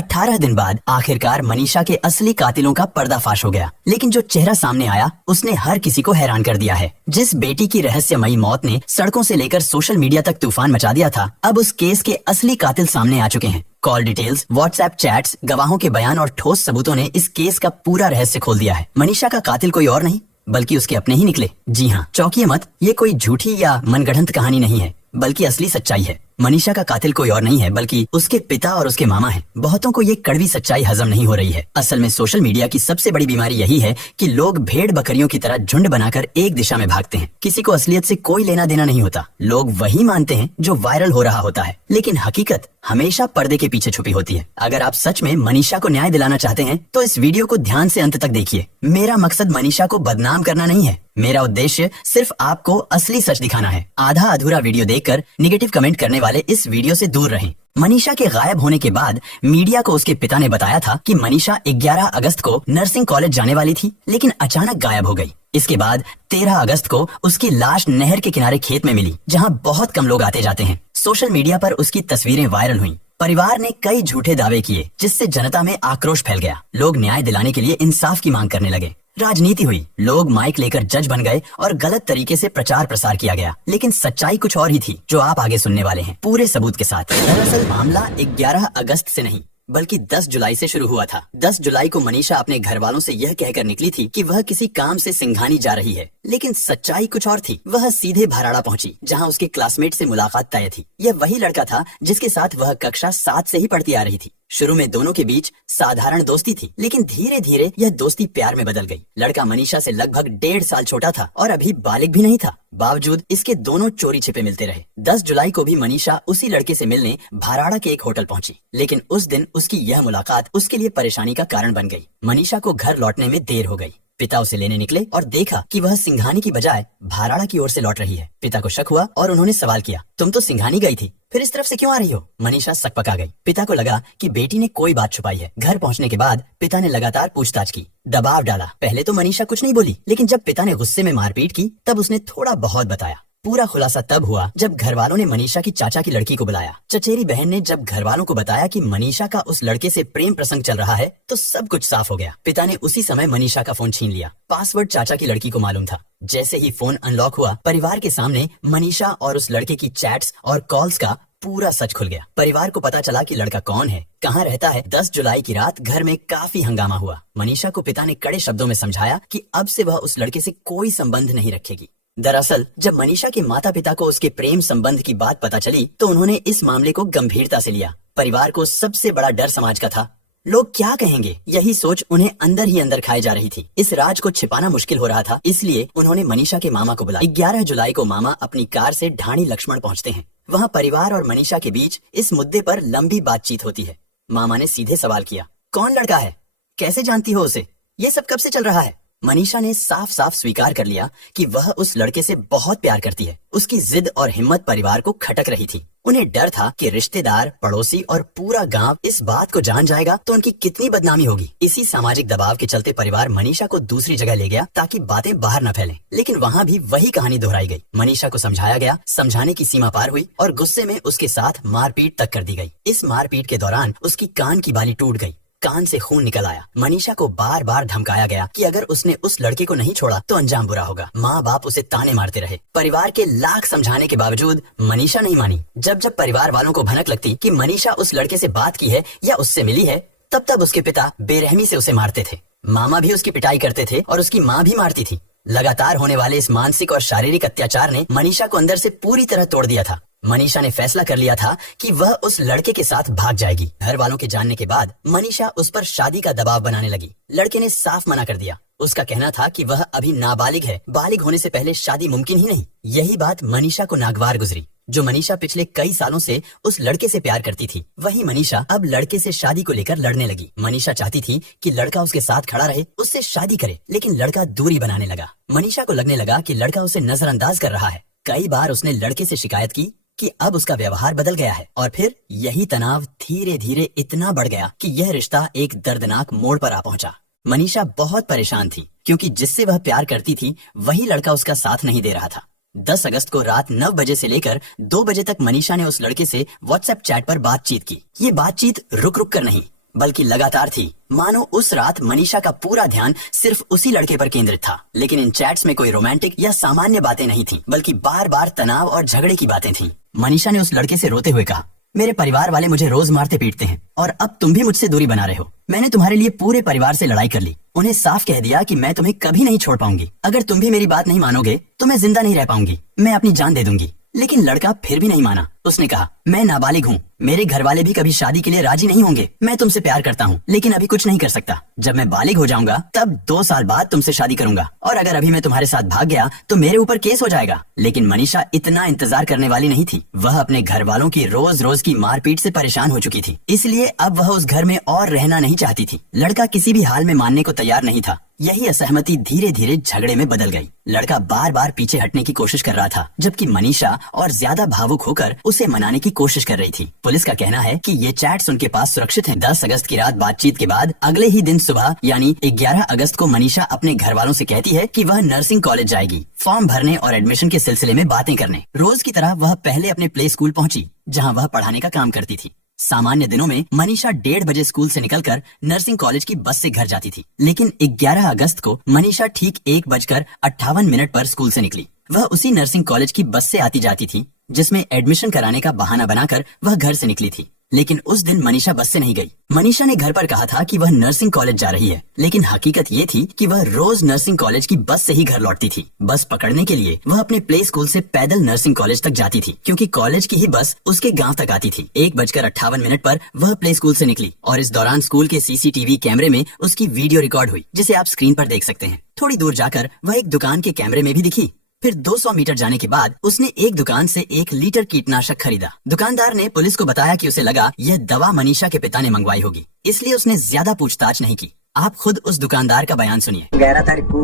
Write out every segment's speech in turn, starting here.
18 दिन बाद आखिरकार मनीषा के असली कातिलों का पर्दाफाश हो गया। लेकिन जो चेहरा सामने आया उसने हर किसी को हैरान कर दिया है। जिस बेटी की रहस्यमयी मौत ने सड़कों से लेकर सोशल मीडिया तक तूफान मचा दिया था, अब उस केस के असली कातिल सामने आ चुके हैं। कॉल डिटेल्स, व्हाट्सएप चैट्स, गवाहों के बयान और ठोस सबूतों ने इस केस का पूरा रहस्य खोल दिया है। मनीषा का कातिल कोई और नहीं बल्कि उसके अपने ही निकले। जी हाँ, चौंकिए मत, ये कोई झूठी या मनगढ़ंत कहानी नहीं है बल्कि असली सच्चाई है। मनीषा का कातिल कोई और नहीं है बल्कि उसके पिता और उसके मामा हैं। बहुतों को ये कड़वी सच्चाई हजम नहीं हो रही है। असल में सोशल मीडिया की सबसे बड़ी बीमारी यही है कि लोग भेड़ बकरियों की तरह झुंड बनाकर एक दिशा में भागते हैं। किसी को असलियत से कोई लेना देना नहीं होता। लोग वही मानते हैं जो वायरल हो रहा होता है, लेकिन हकीकत हमेशा पर्दे के पीछे छुपी होती है। अगर आप सच में मनीषा को न्याय दिलाना चाहते हैं तो इस वीडियो को ध्यान से अंत तक देखिए। मेरा मकसद मनीषा को बदनाम करना नहीं है। मेरा उद्देश्य सिर्फ आपको असली सच दिखाना है। आधा अधूरा वीडियो देखकर निगेटिव कमेंट करने वाले इस वीडियो से दूर रहें। मनीषा के गायब होने के बाद मीडिया को उसके पिता ने बताया था कि मनीषा 11 अगस्त को नर्सिंग कॉलेज जाने वाली थी, लेकिन अचानक गायब हो गई। इसके बाद 13 अगस्त को उसकी लाश नहर के किनारे खेत में मिली, जहां बहुत कम लोग आते जाते हैं। सोशल मीडिया पर उसकी तस्वीरें वायरल हुईं। परिवार ने कई झूठे दावे किए, जिससे जनता में आक्रोश फैल गया। लोग न्याय दिलाने के लिए इंसाफ की मांग करने लगे। राजनीति हुई, लोग माइक लेकर जज बन गए और गलत तरीके से प्रचार प्रसार किया गया। लेकिन सच्चाई कुछ और ही थी, जो आप आगे सुनने वाले हैं पूरे सबूत के साथ। दरअसल मामला 11 अगस्त से नहीं बल्कि 10 जुलाई से शुरू हुआ था। 10 जुलाई को मनीषा अपने घर वालों से यह कहकर निकली थी कि वह किसी काम से सिंघानी जा रही है, लेकिन सच्चाई कुछ और थी। वह सीधे भराड़ा पहुंची, जहां उसके क्लासमेट से मुलाकात तय थी। यह वही लड़का था जिसके साथ वह कक्षा 7 से ही पढ़ती आ रही थी। शुरू में दोनों के बीच साधारण दोस्ती थी, लेकिन धीरे धीरे यह दोस्ती प्यार में बदल गई। लड़का मनीषा से लगभग 1.5 साल छोटा था और अभी बालिग भी नहीं था। बावजूद इसके दोनों चोरी छिपे मिलते रहे। 10 जुलाई को भी मनीषा उसी लड़के से मिलने भराड़ा के एक होटल पहुंची, लेकिन उस दिन उसकी यह मुलाकात उसके लिए परेशानी का कारण बन गई। मनीषा को घर लौटने में देर हो गई। पिता उसे लेने निकले और देखा कि वह सिंघानी की बजाय भाराड़ा की ओर से लौट रही है। पिता को शक हुआ और उन्होंने सवाल किया, तुम तो सिंघानी गई थी, फिर इस तरफ से क्यों आ रही हो? मनीषा सकपका गई। पिता को लगा कि बेटी ने कोई बात छुपाई है। घर पहुंचने के बाद पिता ने लगातार पूछताछ की, दबाव डाला। पहले तो मनीषा कुछ नहीं बोली, लेकिन जब पिता ने गुस्से में मारपीट की तब उसने थोड़ा बहुत बताया। पूरा खुलासा तब हुआ जब घर वालों ने मनीषा की चाचा की लड़की को बुलाया। चचेरी बहन ने जब घर वालों को बताया कि मनीषा का उस लड़के से प्रेम प्रसंग चल रहा है तो सब कुछ साफ हो गया। पिता ने उसी समय मनीषा का फोन छीन लिया। पासवर्ड चाचा की लड़की को मालूम था। जैसे ही फोन अनलॉक हुआ, परिवार के सामने मनीषा और उस लड़के की चैट्स और कॉल्स का पूरा सच खुल गया। परिवार को पता चला कि लड़का कौन है, कहाँ रहता है। 10 जुलाई की रात घर में काफी हंगामा हुआ। मनीषा को पिता ने कड़े शब्दों में समझाया कि अब से वह उस लड़के से कोई संबंध नहीं रखेगी। दरअसल जब मनीषा के माता पिता को उसके प्रेम संबंध की बात पता चली तो उन्होंने इस मामले को गंभीरता से लिया। परिवार को सबसे बड़ा डर समाज का था, लोग क्या कहेंगे, यही सोच उन्हें अंदर ही अंदर खाए जा रही थी। इस राज को छिपाना मुश्किल हो रहा था, इसलिए उन्होंने मनीषा के मामा को बुलाया। 11 जुलाई को मामा अपनी कार से ढाणी लक्ष्मण पहुंचते हैं। वहाँ परिवार और मनीषा के बीच इस मुद्दे पर लंबी बातचीत होती है। मामा ने सीधे सवाल किया, कौन लड़का है, कैसे जानती हो उसे, ये सब कब से चल रहा है? मनीषा ने साफ साफ स्वीकार कर लिया कि वह उस लड़के से बहुत प्यार करती है। उसकी जिद और हिम्मत परिवार को खटक रही थी। उन्हें डर था कि रिश्तेदार, पड़ोसी और पूरा गांव इस बात को जान जाएगा तो उनकी कितनी बदनामी होगी। इसी सामाजिक दबाव के चलते परिवार मनीषा को दूसरी जगह ले गया ताकि बातें बाहर न फैलें। लेकिन वहाँ भी वही कहानी दोहराई गई। मनीषा को समझाया गया, समझाने की सीमा पार हुई और गुस्से में उसके साथ मारपीट तक कर दी गई। इस मारपीट के दौरान उसकी कान की बाली टूट गई, कान से खून निकल आया। मनीषा को बार बार धमकाया गया कि अगर उसने उस लड़के को नहीं छोड़ा तो अंजाम बुरा होगा। माँ बाप उसे ताने मारते रहे। परिवार के लाख समझाने के बावजूद मनीषा नहीं मानी। जब जब परिवार वालों को भनक लगती कि मनीषा उस लड़के से बात की है या उससे मिली है, तब तब उसके पिता बेरहमी से उसे मारते थे। मामा भी उसकी पिटाई करते थे और उसकी माँ भी मारती थी। लगातार होने वाले इस मानसिक और शारीरिक अत्याचार ने मनीषा को अंदर से पूरी तरह तोड़ दिया था। मनीषा ने फैसला कर लिया था कि वह उस लड़के के साथ भाग जाएगी। घर वालों के जानने के बाद मनीषा उस पर शादी का दबाव बनाने लगी। लड़के ने साफ मना कर दिया। उसका कहना था कि वह अभी नाबालिग है, बालिग होने से पहले शादी मुमकिन ही नहीं। यही बात मनीषा को नागवार गुजरी। जो मनीषा पिछले कई सालों से उस लड़के से प्यार करती थी, वही मनीषा अब लड़के से शादी को लेकर लड़ने लगी। मनीषा चाहती थी कि लड़का उसके साथ खड़ा रहे, उससे शादी करे, लेकिन लड़का दूरी बनाने लगा। मनीषा को लगने लगा कि लड़का उसे नजरअंदाज कर रहा है। कई बार उसने लड़के से शिकायत की कि अब उसका व्यवहार बदल गया है। और फिर यही तनाव धीरे धीरे इतना बढ़ गया कि यह रिश्ता एक दर्दनाक मोड़ पर आ पहुंचा। मनीषा बहुत परेशान थी क्योंकि जिससे वह प्यार करती थी वही लड़का उसका साथ नहीं दे रहा था। 10 अगस्त को रात 9 बजे से लेकर 2 बजे तक मनीषा ने उस लड़के से व्हाट्सएप चैट पर बातचीत की। ये बातचीत रुक रुक कर नहीं, बल्कि लगातार थी। मानो उस रात मनीषा का पूरा ध्यान सिर्फ उसी लड़के पर केंद्रित था। लेकिन इन चैट्स में कोई रोमांटिक या सामान्य बातें नहीं थी, बल्कि बार बार तनाव और झगड़े की बातें थीं। मनीषा ने उस लड़के से रोते हुए कहा, मेरे परिवार वाले मुझे रोज मारते पीटते हैं और अब तुम भी मुझसे दूरी बना रहे हो। मैंने तुम्हारे लिए पूरे परिवार से लड़ाई कर ली, उन्हें साफ कह दिया कि मैं तुम्हें कभी नहीं छोड़ पाऊंगी। अगर तुम भी मेरी बात नहीं मानोगे तो मैं जिंदा नहीं रह पाऊंगी, मैं अपनी जान दे दूंगी। लेकिन लड़का फिर भी नहीं माना। उसने कहा, मैं नाबालिग हूँ, मेरे घर वाले भी कभी शादी के लिए राजी नहीं होंगे। मैं तुमसे प्यार करता हूँ, लेकिन अभी कुछ नहीं कर सकता। जब मैं बालिग हो जाऊंगा तब 2 साल बाद तुमसे शादी करूंगा, और अगर अभी मैं तुम्हारे साथ भाग गया तो मेरे ऊपर केस हो जाएगा। लेकिन मनीषा इतना इंतजार करने वाली नहीं थी। वह अपने घर वालों की रोज रोज की मारपीट से परेशान हो चुकी थी, इसलिए अब वह उस घर में और रहना नहीं चाहती थी। लड़का किसी भी हाल में मानने को तैयार नहीं था। यही असहमति धीरे धीरे झगड़े में बदल गई। लड़का बार बार पीछे हटने की कोशिश कर रहा था, जबकि मनीषा और ज्यादा भावुक होकर उसे मनाने की कोशिश कर रही थी। पुलिस का कहना है कि ये चैट्स उनके पास सुरक्षित हैं। 10 अगस्त की रात बातचीत के बाद अगले ही दिन सुबह यानी 11 अगस्त को मनीषा अपने घर वालों से कहती है कि वह नर्सिंग कॉलेज जाएगी, फॉर्म भरने और एडमिशन के सिलसिले में बातें करने। रोज की तरह वह पहले अपने प्ले स्कूल पहुंची, जहाँ वह पढ़ाने का काम करती थी। सामान्य दिनों में मनीषा 1:30 बजे स्कूल से निकलकर नर्सिंग कॉलेज की बस से घर जाती थी। लेकिन 11 अगस्त को मनीषा ठीक 1:58 पर स्कूल से निकली। वह उसी नर्सिंग कॉलेज की बस से आती जाती थी जिसमें एडमिशन कराने का बहाना बनाकर वह घर से निकली थी। लेकिन उस दिन मनीषा बस से नहीं गई। मनीषा ने घर पर कहा था कि वह नर्सिंग कॉलेज जा रही है, लेकिन हकीकत ये थी कि वह रोज नर्सिंग कॉलेज की बस से ही घर लौटती थी। बस पकड़ने के लिए वह अपने प्ले स्कूल से पैदल नर्सिंग कॉलेज तक जाती थी, क्योंकि कॉलेज की ही बस उसके गांव तक आती थी। 1:58 पर वह प्ले स्कूल से निकली और इस दौरान स्कूल के सीसीटीवी कैमरे में उसकी वीडियो रिकॉर्ड हुई, जिसे आप स्क्रीन पर देख सकते हैं। थोड़ी दूर जाकर वह एक दुकान के कैमरे में भी दिखी। फिर 200 मीटर जाने के बाद उसने एक दुकान से 1 लीटर कीटनाशक खरीदा। दुकानदार ने पुलिस को बताया कि उसे लगा यह दवा मनीषा के पिता ने मंगवाई होगी, इसलिए उसने ज्यादा पूछताछ नहीं की। आप खुद उस दुकानदार का बयान सुनिए। 11 तारीख को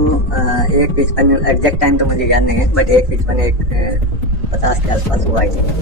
1:55 एग्जैक्ट टाइम तो मुझे याद नहीं है, बट 1:50 के आसपास हुआ है।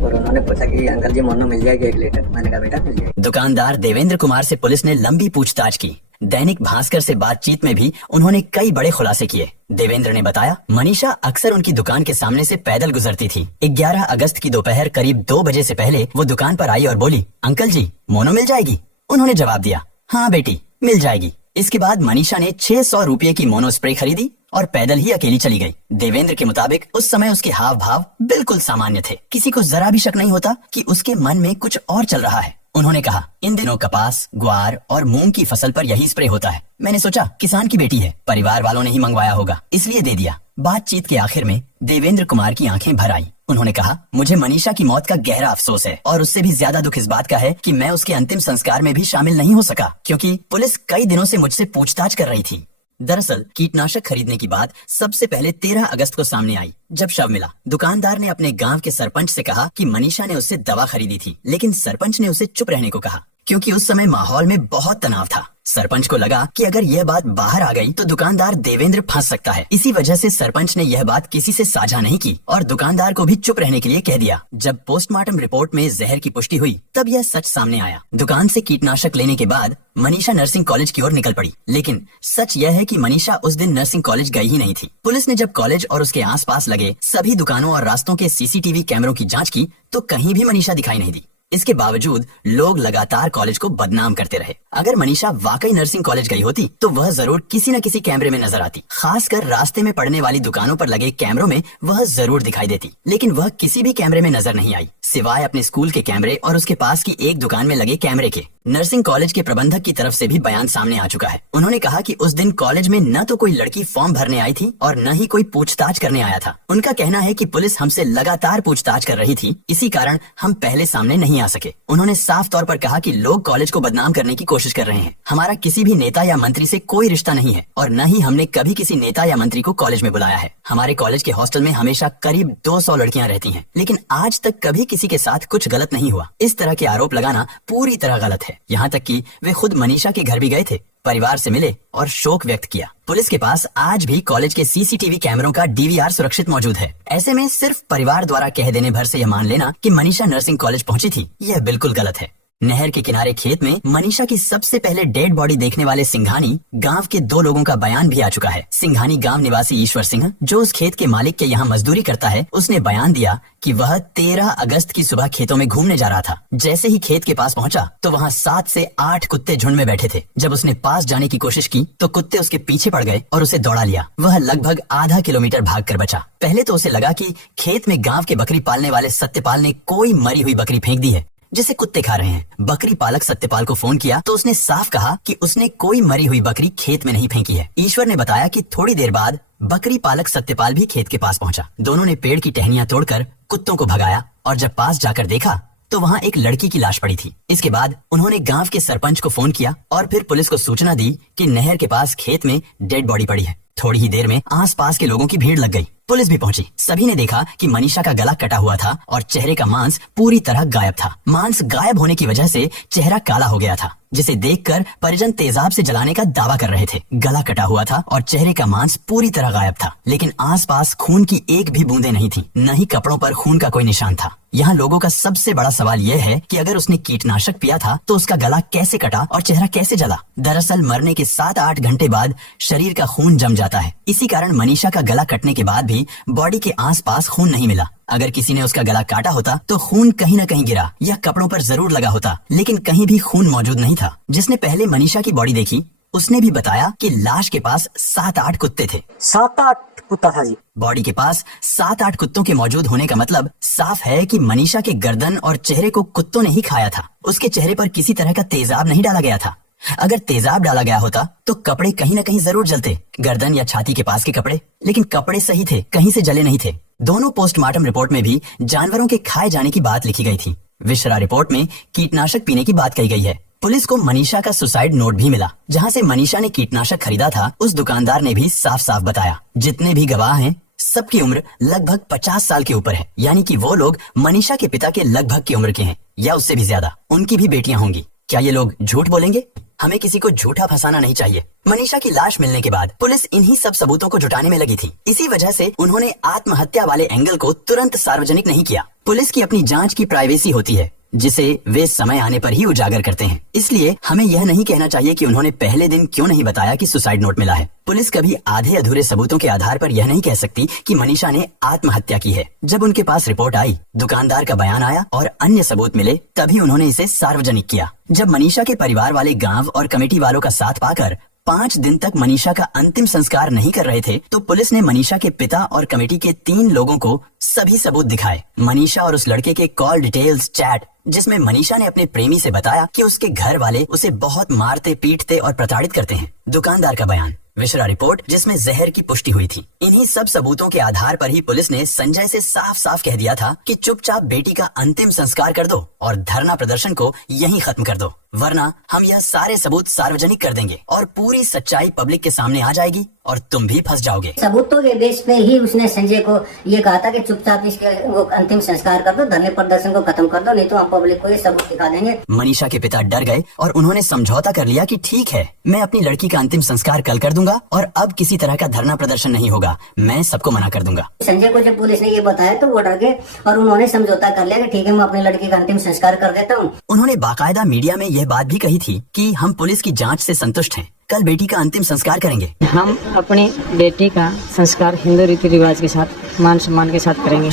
और उन्होंने पूछा कि अंकल जी मोनो मिल जाएगी 1 लीटर। मैंने कहा बेटा मिल जाएगी। दुकानदार देवेंद्र कुमार से पुलिस ने लंबी पूछताछ की। दैनिक भास्कर से बातचीत में भी उन्होंने कई बड़े खुलासे किए। देवेंद्र ने बताया, मनीषा अक्सर उनकी दुकान के सामने से पैदल गुजरती थी। 11 अगस्त की दोपहर करीब 2 बजे से पहले वो दुकान पर आई और बोली, अंकल जी मोनो मिल जाएगी? उन्होंने जवाब दिया, हाँ बेटी मिल जाएगी। इसके बाद मनीषा ने 600 रुपये की मोनो स्प्रे खरीदी और पैदल ही अकेली चली गई। देवेंद्र के मुताबिक उस समय उसके हाव भाव बिल्कुल सामान्य थे। किसी को जरा भी शक नहीं होता कि उसके मन में कुछ और चल रहा है। उन्होंने कहा, इन दिनों कपास, ग्वार और मूंग की फसल पर यही स्प्रे होता है। मैंने सोचा किसान की बेटी है, परिवार वालों ने ही मंगवाया होगा, इसलिए दे दिया। बातचीत के आखिर में देवेंद्र कुमार की आंखें भर आई। उन्होंने कहा, मुझे मनीषा की मौत का गहरा अफसोस है और उससे भी ज्यादा दुख इस बात का है कि मैं उसके अंतिम संस्कार में भी शामिल नहीं हो सका, क्योंकि पुलिस कई दिनों से मुझसे पूछताछ कर रही थी। दरअसल कीटनाशक खरीदने की बात सबसे पहले 13 अगस्त को सामने आई, जब शव मिला। दुकानदार ने अपने गांव के सरपंच से कहा कि मनीषा ने उससे दवा खरीदी थी, लेकिन सरपंच ने उसे चुप रहने को कहा, क्योंकि उस समय माहौल में बहुत तनाव था। सरपंच को लगा कि अगर यह बात बाहर आ गई तो दुकानदार देवेंद्र फंस सकता है। इसी वजह से सरपंच ने यह बात किसी से साझा नहीं की और दुकानदार को भी चुप रहने के लिए कह दिया। जब पोस्टमार्टम रिपोर्ट में जहर की पुष्टि हुई तब यह सच सामने आया। दुकान से कीटनाशक लेने के बाद मनीषा नर्सिंग कॉलेज की ओर निकल पड़ी, लेकिन सच यह है कि मनीषा उस दिन नर्सिंग कॉलेज गई ही नहीं थी। पुलिस ने जब कॉलेज और उसके आसपास लगे सभी दुकानों और रास्तों के सीसीटीवी कैमरों की जांच की तो कहीं भी मनीषा दिखाई नहीं दी। इसके बावजूद लोग लगातार कॉलेज को बदनाम करते रहे। अगर मनीषा वाकई नर्सिंग कॉलेज गई होती तो वह जरूर किसी न किसी कैमरे में नजर आती। खासकर रास्ते में पड़ने वाली दुकानों पर लगे कैमरों में वह जरूर दिखाई देती, लेकिन वह किसी भी कैमरे में नजर नहीं आई, सिवाय अपने स्कूल के कैमरे और उसके पास की एक दुकान में लगे कैमरे के। नर्सिंग कॉलेज के प्रबंधक की तरफ से भी बयान सामने आ चुका है। उन्होंने कहा कि उस दिन कॉलेज में न तो कोई लड़की फॉर्म भरने आई थी और न ही कोई पूछताछ करने आया था। उनका कहना है कि पुलिस हमसे लगातार पूछताछ कर रही थी, इसी कारण हम पहले सामने नहीं आ सके। उन्होंने साफ तौर पर कहा कि लोग कॉलेज को बदनाम करने की कोशिश कर रहे हैं। हमारा किसी भी नेता या मंत्री से कोई रिश्ता नहीं है और न ही हमने कभी किसी नेता या मंत्री को कॉलेज में बुलाया है। हमारे कॉलेज के हॉस्टल में हमेशा करीब 200 लड़कियां रहती हैं, लेकिन आज तक कभी किसी के साथ कुछ गलत नहीं हुआ। इस तरह के आरोप लगाना पूरी तरह गलत है। यहाँ तक कि वे खुद मनीषा के घर भी गए थे, परिवार से मिले और शोक व्यक्त किया। पुलिस के पास आज भी कॉलेज के सीसीटीवी कैमरों का डीवीआर सुरक्षित मौजूद है। ऐसे में सिर्फ परिवार द्वारा कह देने भर से यह मान लेना कि मनीषा नर्सिंग कॉलेज पहुंची थी, यह बिल्कुल गलत है। नहर के किनारे खेत में मनीषा की सबसे पहले डेड बॉडी देखने वाले सिंघानी गांव के 2 लोगों का बयान भी आ चुका है। सिंघानी गांव निवासी ईश्वर सिंह, जो उस खेत के मालिक के यहाँ मजदूरी करता है, उसने बयान दिया कि वह 13 अगस्त की सुबह खेतों में घूमने जा रहा था। जैसे ही खेत के पास पहुंचा तो वहाँ 7 से 8 कुत्ते झुंड में बैठे थे। जब उसने पास जाने की कोशिश की तो कुत्ते उसके पीछे पड़ गए और उसे दौड़ा लिया। वह लगभग आधा किलोमीटर भागकर बचा। पहले तो उसे लगा कि खेत में गांव के बकरी पालने वाले सत्यपाल ने कोई मरी हुई बकरी फेंक दी है जिसे कुत्ते खा रहे हैं। बकरी पालक सत्यपाल को फोन किया तो उसने साफ कहा कि उसने कोई मरी हुई बकरी खेत में नहीं फेंकी है। ईश्वर ने बताया कि थोड़ी देर बाद बकरी पालक सत्यपाल भी खेत के पास पहुंचा। दोनों ने पेड़ की टहनियां तोड़कर कुत्तों को भगाया और जब पास जाकर देखा तो वहाँ एक लड़की की लाश पड़ी थी। इसके बाद उन्होंने गांव के सरपंच को फोन किया और फिर पुलिस को सूचना दी कि नहर के पास खेत में डेड बॉडी पड़ी है। थोड़ी ही देर में आसपास के लोगों की भीड़ लग गई। पुलिस भी पहुंची। सभी ने देखा कि मनीषा का गला कटा हुआ था और चेहरे का मांस पूरी तरह गायब था। मांस गायब होने की वजह से चेहरा काला हो गया था, जिसे देखकर परिजन तेजाब से जलाने का दावा कर रहे थे। गला कटा हुआ था और चेहरे का मांस पूरी तरह गायब था, लेकिन आसपास खून की एक भी बूंदे नहीं थी, न ही कपड़ों पर खून का कोई निशान था। यहाँ लोगों का सबसे बड़ा सवाल यह है कि अगर उसने कीटनाशक पिया था तो उसका गला कैसे कटा और चेहरा कैसे जला। दरअसल मरने के 7-8 घंटे बाद शरीर का खून जम जाता है। इसी कारण मनीषा का गला कटने के बाद भी बॉडी के आसपास खून नहीं मिला। अगर किसी ने उसका गला काटा होता तो खून कहीं न कहीं गिरा या कपड़ों पर जरूर लगा होता, लेकिन कहीं भी खून मौजूद नहीं था। जिसने पहले मनीषा की बॉडी देखी उसने भी बताया कि लाश के पास 7-8 कुत्ते थे। 7-8 कुत्ता था जी। बॉडी के पास 7-8 कुत्तों के मौजूद होने का मतलब साफ है कि मनीषा के गर्दन और चेहरे को कुत्तों ने ही खाया था। उसके चेहरे पर किसी तरह का तेजाब नहीं डाला गया था। अगर तेजाब डाला गया होता तो कपड़े कहीं न कहीं जरूर जलते, गर्दन या छाती के पास के कपड़े, लेकिन कपड़े सही थे, कहीं से जले नहीं थे। दोनों पोस्टमार्टम रिपोर्ट में भी जानवरों के खाए जाने की बात लिखी गई थी। विशरा रिपोर्ट में कीटनाशक पीने की बात कही गई है। पुलिस को मनीषा का सुसाइड नोट भी मिला, जहां से मनीषा ने कीटनाशक खरीदा था। उस दुकानदार ने भी साफ साफ बताया। जितने भी गवाह हैं सबकी उम्र लगभग 50 साल के ऊपर है, यानी कि वो लोग मनीषा के पिता के लगभग की उम्र के हैं या उससे भी ज्यादा। उनकी भी बेटियां होंगी। क्या ये लोग झूठ बोलेंगे? हमें किसी को झूठा फंसाना नहीं चाहिए। मनीषा की लाश मिलने के बाद पुलिस इन्हीं सब सबूतों को जुटाने में लगी थी। इसी वजह से उन्होंने आत्महत्या वाले एंगल को तुरंत सार्वजनिक नहीं किया। पुलिस की अपनी जांच की प्राइवेसी होती है, जिसे वे समय आने पर ही उजागर करते हैं। इसलिए हमें यह नहीं कहना चाहिए कि उन्होंने पहले दिन क्यों नहीं बताया कि सुसाइड नोट मिला है। पुलिस कभी आधे अधूरे सबूतों के आधार पर यह नहीं कह सकती कि मनीषा ने आत्महत्या की है। जब उनके पास रिपोर्ट आई, दुकानदार का बयान आया और अन्य सबूत मिले, तभी उन्होंने इसे सार्वजनिक किया। जब मनीषा के परिवार वाले गांव और कमेटी वालों का साथ पाकर 5 दिन तक मनीषा का अंतिम संस्कार नहीं कर रहे थे, तो पुलिस ने मनीषा के पिता और कमेटी के 3 लोगों को सभी सबूत दिखाए। मनीषा और उस लड़के के कॉल डिटेल्स, चैट, जिसमें मनीषा ने अपने प्रेमी से बताया कि उसके घर वाले उसे बहुत मारते, पीटते और प्रताड़ित करते हैं। दुकानदार का बयान, विशरा रिपोर्ट जिसमें जहर की पुष्टि हुई थी। इन्हीं सब सबूतों के आधार पर ही पुलिस ने संजय से साफ साफ कह दिया था कि चुपचाप बेटी का अंतिम संस्कार कर दो और धरना प्रदर्शन को यहीं खत्म कर दो, वरना हम यह सारे सबूत सार्वजनिक कर देंगे और पूरी सच्चाई पब्लिक के सामने आ जाएगी और तुम भी फंस जाओगे। सबूतों के बेस पे ही उसने संजय को ये कहा था कि चुपचाप इसके वो अंतिम संस्कार कर दो, धरने प्रदर्शन को खत्म कर दो, नहीं तो हम पब्लिक को ये सबूत दिखा देंगे। मनीषा के पिता डर गए और उन्होंने समझौता कर लिया कि ठीक है, मैं अपनी लड़की का अंतिम संस्कार कल कर दूंगा और अब किसी तरह का धरना प्रदर्शन नहीं होगा, मैं सबको मना कर दूंगा। संजय को जब पुलिस ने ये बताया तो वो डर गए और उन्होंने समझौता कर लिया कि ठीक है, मैं अपनी लड़की का अंतिम संस्कार कर देता हूँ। उन्होंने बाकायदा मीडिया में यह बात भी कही थी कि हम पुलिस की जांच से संतुष्ट हैं, कल बेटी का अंतिम संस्कार करेंगे। हम अपनी बेटी का संस्कार हिंदू रीति रिवाज के साथ, मान सम्मान के साथ करेंगे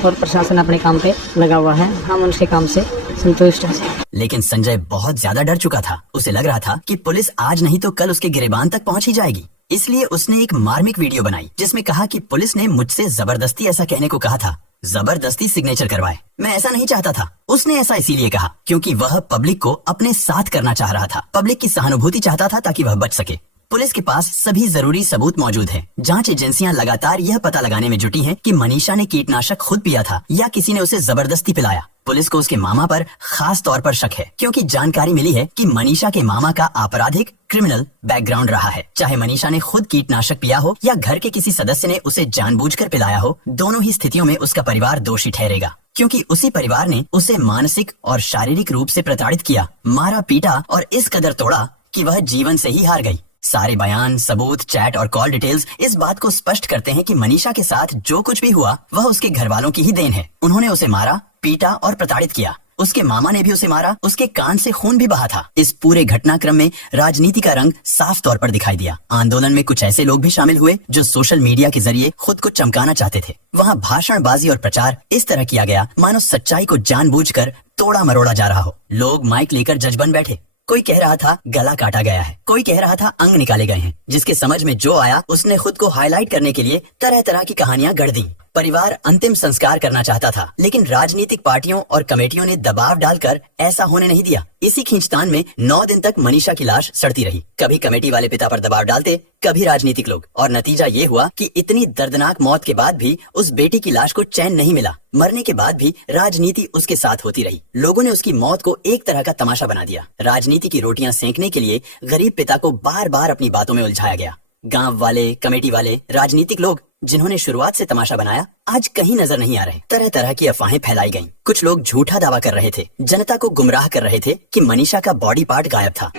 और प्रशासन अपने काम पे लगा हुआ है, हम उनके काम से संतुष्ट हैं। लेकिन संजय बहुत ज्यादा डर चुका था। उसे लग रहा था कि पुलिस आज नहीं तो कल उसके गिरेबान तक पहुंच ही जाएगी। इसलिए उसने एक मार्मिक वीडियो बनाई जिसमें कहा कि पुलिस ने मुझसे जबरदस्ती ऐसा कहने को कहा था, जबरदस्ती सिग्नेचर करवाए। मैं ऐसा नहीं चाहता था। उसने ऐसा इसीलिए कहा क्योंकि वह पब्लिक को अपने साथ करना चाह रहा था, पब्लिक की सहानुभूति चाहता था ताकि वह बच सके। पुलिस के पास सभी जरूरी सबूत मौजूद हैं। जांच एजेंसियां लगातार यह पता लगाने में जुटी हैं कि मनीषा ने कीटनाशक खुद पिया था या किसी ने उसे जबरदस्ती पिलाया। पुलिस को उसके मामा पर खास तौर पर शक है क्योंकि जानकारी मिली है कि मनीषा के मामा का आपराधिक क्रिमिनल बैकग्राउंड रहा है। चाहे मनीषा ने खुद कीटनाशक पिया हो या घर के किसी सदस्य ने उसे जानबूझकर पिलाया हो, दोनों ही स्थितियों में उसका परिवार दोषी ठहरेगा क्योंकि उसी परिवार ने उसे मानसिक और शारीरिक रूप से प्रताड़ित किया, मारा, पीटा और इस कदर तोड़ा कि वह जीवन से ही हार गई। सारे बयान, सबूत, चैट और कॉल डिटेल्स इस बात को स्पष्ट करते हैं कि मनीषा के साथ जो कुछ भी हुआ वह उसके घर वालों की ही देन है। उन्होंने उसे मारा, पीटा और प्रताड़ित किया। उसके मामा ने भी उसे मारा, उसके कान से खून भी बहा था। इस पूरे घटनाक्रम में राजनीति का रंग साफ तौर पर दिखाई दिया। आंदोलन में कुछ ऐसे लोग भी शामिल हुए जो सोशल मीडिया के जरिए खुद को चमकाना चाहते थे। वहाँ भाषणबाजी और प्रचार इस तरह किया गया मानो सच्चाई को जानबूझकर तोड़ा मरोड़ा जा रहा हो। लोग माइक लेकर जज बन बैठे। कोई कह रहा था गला काटा गया है, कोई कह रहा था अंग निकाले गए हैं। जिसके समझ में जो आया उसने खुद को हाईलाइट करने के लिए तरह तरह की कहानियां गढ़ दी। परिवार अंतिम संस्कार करना चाहता था, लेकिन राजनीतिक पार्टियों और कमेटियों ने दबाव डालकर ऐसा होने नहीं दिया। इसी खींचतान में 9 दिन तक मनीषा की लाश सड़ती रही। कभी कमेटी वाले पिता पर दबाव डालते, कभी राजनीतिक लोग, और नतीजा ये हुआ कि इतनी दर्दनाक मौत के बाद भी उस बेटी की लाश को चैन नहीं मिला। मरने के बाद भी राजनीति उसके साथ होती रही। लोगों ने उसकी मौत को एक तरह का तमाशा बना दिया। राजनीति की रोटियां सेंकने के लिए गरीब पिता को बार बार अपनी बातों में उलझाया गया। गांव वाले, कमेटी वाले, राजनीतिक लोग जिन्होंने शुरुआत से तमाशा बनाया, आज कहीं नजर नहीं आ रहे। तरह तरह की अफवाहें फैलाई गईं। कुछ लोग झूठा दावा कर रहे थे, जनता को गुमराह कर रहे थे कि मनीषा का बॉडी पार्ट गायब था।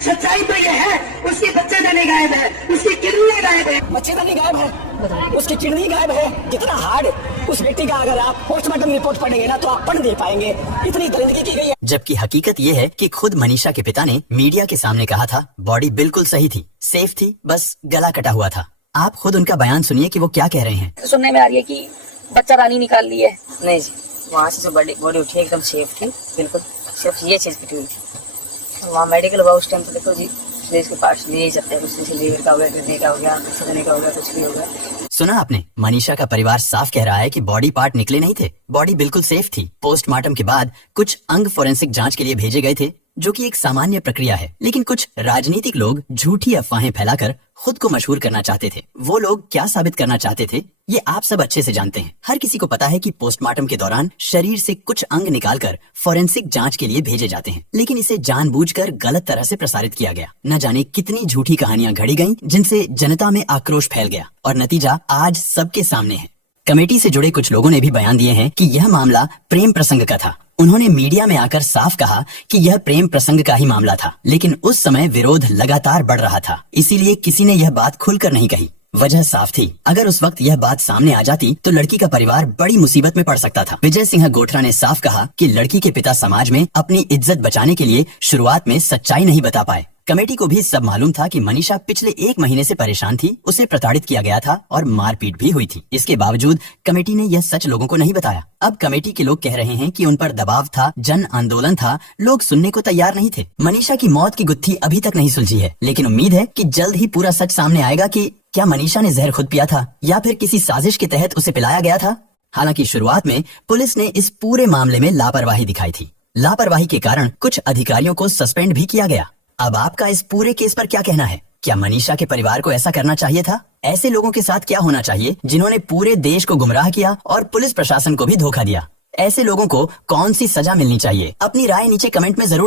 सच्चाई तो ये है, उसके बच्चेदानी गायब है, उसकी किडनी गायब है। बच्चेदानी गायब है, उसकी किडनी गायब है। कितना हार्ड उस व्यक्ति का, अगर आप पोस्टमार्टम रिपोर्ट पढ़ेंगे ना तो आप पढ़ नहीं पाएंगे, इतनी दरिंदगी की गई है। जबकि हकीकत ये है कि खुद मनीषा के पिता ने मीडिया के सामने कहा था बॉडी बिल्कुल सही थी, सेफ थी, बस गला कटा हुआ था। आप खुद उनका बयान सुनिए कि वो क्या कह रहे हैं। सुनने में आ रही है कि बच्चा रानी निकाल ली है। नहीं जी, वहाँ से जो बॉडी उठी एकदम सेफ थी, बिल्कुल सिर्फ ये चीज़ पिटी हुई थी। वहाँ मेडिकल हुआ उस टाइम तो देखो जी, शरीर के पार्ट्स लिए जाते हैं, कुछ लीवर का हो गया, किडनी का हो गया, सदने का हो गया, कुछ भी हो गया। सुना आपने, मनीषा का परिवार साफ कह रहा है कि बॉडी पार्ट निकले नहीं थे, बॉडी बिल्कुल सेफ थी। पोस्टमार्टम के बाद कुछ अंग फोरेंसिक जांच के लिए भेजे गए थे, जो कि एक सामान्य प्रक्रिया है। लेकिन कुछ राजनीतिक लोग झूठी अफवाहें फैलाकर खुद को मशहूर करना चाहते थे। वो लोग क्या साबित करना चाहते थे, ये आप सब अच्छे से जानते हैं। हर किसी को पता है कि पोस्टमार्टम के दौरान शरीर से कुछ अंग निकालकर फोरेंसिक जांच के लिए भेजे जाते हैं, लेकिन इसे जानबूझकर गलत तरह से प्रसारित किया गया। न जाने कितनी झूठी कहानियां घड़ी गईं, जिनसे जनता में आक्रोश फैल गया, और नतीजा आज सबके सामने है। कमेटी से जुड़े कुछ लोगों ने भी बयान दिए हैं कि यह मामला प्रेम प्रसंग का था। उन्होंने मीडिया में आकर साफ कहा कि यह प्रेम प्रसंग का ही मामला था, लेकिन उस समय विरोध लगातार बढ़ रहा था, इसीलिए किसी ने यह बात खुलकर नहीं कही। वजह साफ थी, अगर उस वक्त यह बात सामने आ जाती तो लड़की का परिवार बड़ी मुसीबत में पड़ सकता था। विजय सिंह गोठरा ने साफ कहा कि लड़की के पिता समाज में अपनी इज्जत बचाने के लिए शुरुआत में सच्चाई नहीं बता पाए। कमेटी को भी सब मालूम था कि मनीषा पिछले 1 महीने से परेशान थी, उसे प्रताड़ित किया गया था और मारपीट भी हुई थी। इसके बावजूद कमेटी ने यह सच लोगों को नहीं बताया। अब कमेटी के लोग कह रहे हैं कि उन पर दबाव था, जन आंदोलन था, लोग सुनने को तैयार नहीं थे। मनीषा की मौत की गुत्थी अभी तक नहीं सुलझी है, लेकिन उम्मीद है कि जल्द ही पूरा सच सामने आएगा कि क्या मनीषा ने जहर खुद पिया था या फिर किसी साजिश के तहत उसे पिलाया गया था। हालांकि शुरुआत में पुलिस ने इस पूरे मामले में लापरवाही दिखाई थी। लापरवाही के कारण कुछ अधिकारियों को सस्पेंड भी किया गया। अब आपका इस पूरे केस पर क्या कहना है? क्या मनीषा के परिवार को ऐसा करना चाहिए था? ऐसे लोगों के साथ क्या होना चाहिए जिन्होंने पूरे देश को गुमराह किया और पुलिस प्रशासन को भी धोखा दिया? ऐसे लोगों को कौन सी सजा मिलनी चाहिए? अपनी राय नीचे कमेंट में जरूर